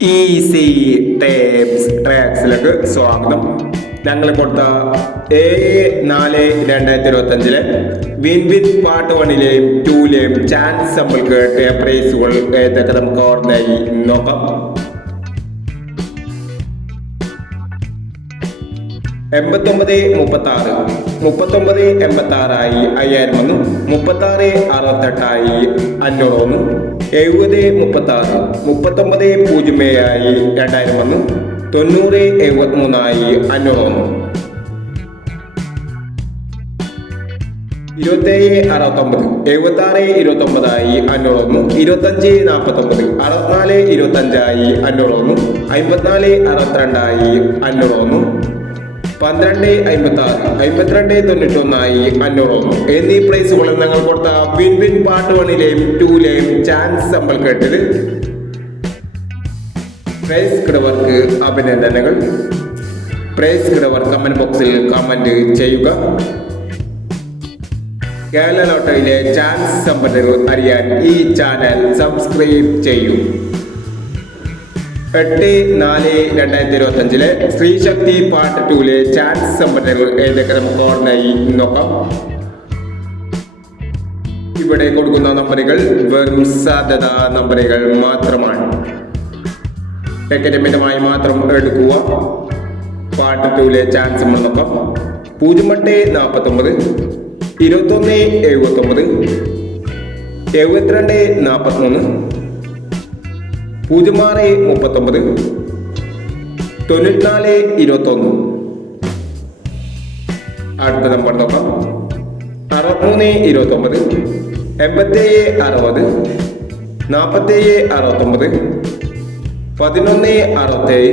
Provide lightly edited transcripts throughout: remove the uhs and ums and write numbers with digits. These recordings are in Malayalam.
ഈസി ടേപ്സ് ട്രാക്സിലേക്ക് സ്വാഗതം. ഞങ്ങൾ കൊടുത്ത 7/4/2025 വിൻ വിൻ പാർട്ട് 1ലെയും 2ലെയും ചാൻസ് നമ്മൾക്ക് ടേപ്പ് റേസുകൾ ഏതൊക്കെ നമുക്ക് ഓർമ്മയായി നോക്കാം. 89-36 5000 വന്നു. 36-68 500 വന്നു. 70-36 39-07 2000 വന്നു. 90-73 500 വന്നു. 27-69 76-29 500 വന്നു. 25-49 64-25 500 വന്നു. 54-62 500 വന്നു. 12-56 52-91 500 വന്നു. എന്നീ പ്രൈസുകൾ ഞങ്ങൾ കൊടുത്ത വിൻ വിൻ പാർട്ട് 1ലെയും 2ലെയും ചാൻസ് നമ്മൾ കേട്ടത്. പ്രൈസ് കിടവർക്ക് അഭിനന്ദനങ്ങൾ. പ്രൈസ് കിടവർ കമന്റ് ബോക്സിൽ കമന്റ് ചെയ്യുക. കേരള ലോട്ടറിയിലെ ചാൻസ് സമ്പന്നർ അറിയാൻ ഈ ചാനൽ സബ്സ്ക്രൈബ് ചെയ്യൂ. 8/4/2025 ശ്രീശക്തി പാർട്ട് 2ലെ ചാൻസ് സമ്പന്നകൾ ഏതൊക്കെ നമുക്ക് ഓർമ്മയായി നോക്കാം. ഇവിടെ കൊടുക്കുന്ന നമ്പറുകൾ വെറും സാധ്യത നമ്പറുകൾ മാത്രമാണ്. ടിക്കറ്റ് മാത്രം എടുക്കുക. പാർട്ട് 2ലെ ചാൻസ് നമ്മൾ നോക്കാം. 08-49 21-79 72-43 06-39 94-21. അടുത്ത നമ്പർ നോക്കാം. 63-29 87-60 47-69 11-67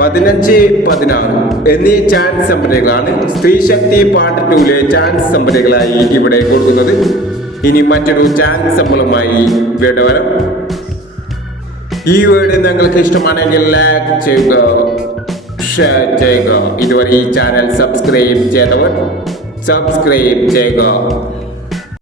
15-16 എന്നീ ചാൻസ് സമ്പന്നകളാണ് സ്ത്രീശക്തി പാർട്ട് 2ലെ ചാൻസ് സമ്പന്നകളായി ഇവിടെ കൊടുക്കുന്നത്. ഇനി മറ്റൊരു ചാൻസ് സമ്പളുമായി വീണ്ടും വരാം. ഈ വീഡിയോ നിങ്ങൾക്ക് ഇഷ്ടമാണെങ്കിൽ ലൈക്ക് ചെയ്യുക, ഷെയർ ചെയ്യുക. ഇതുവരെ ഈ ചാനൽ സബ്സ്ക്രൈബ് ചെയ്തവർ സബ്സ്ക്രൈബ് ചെയ്യുക.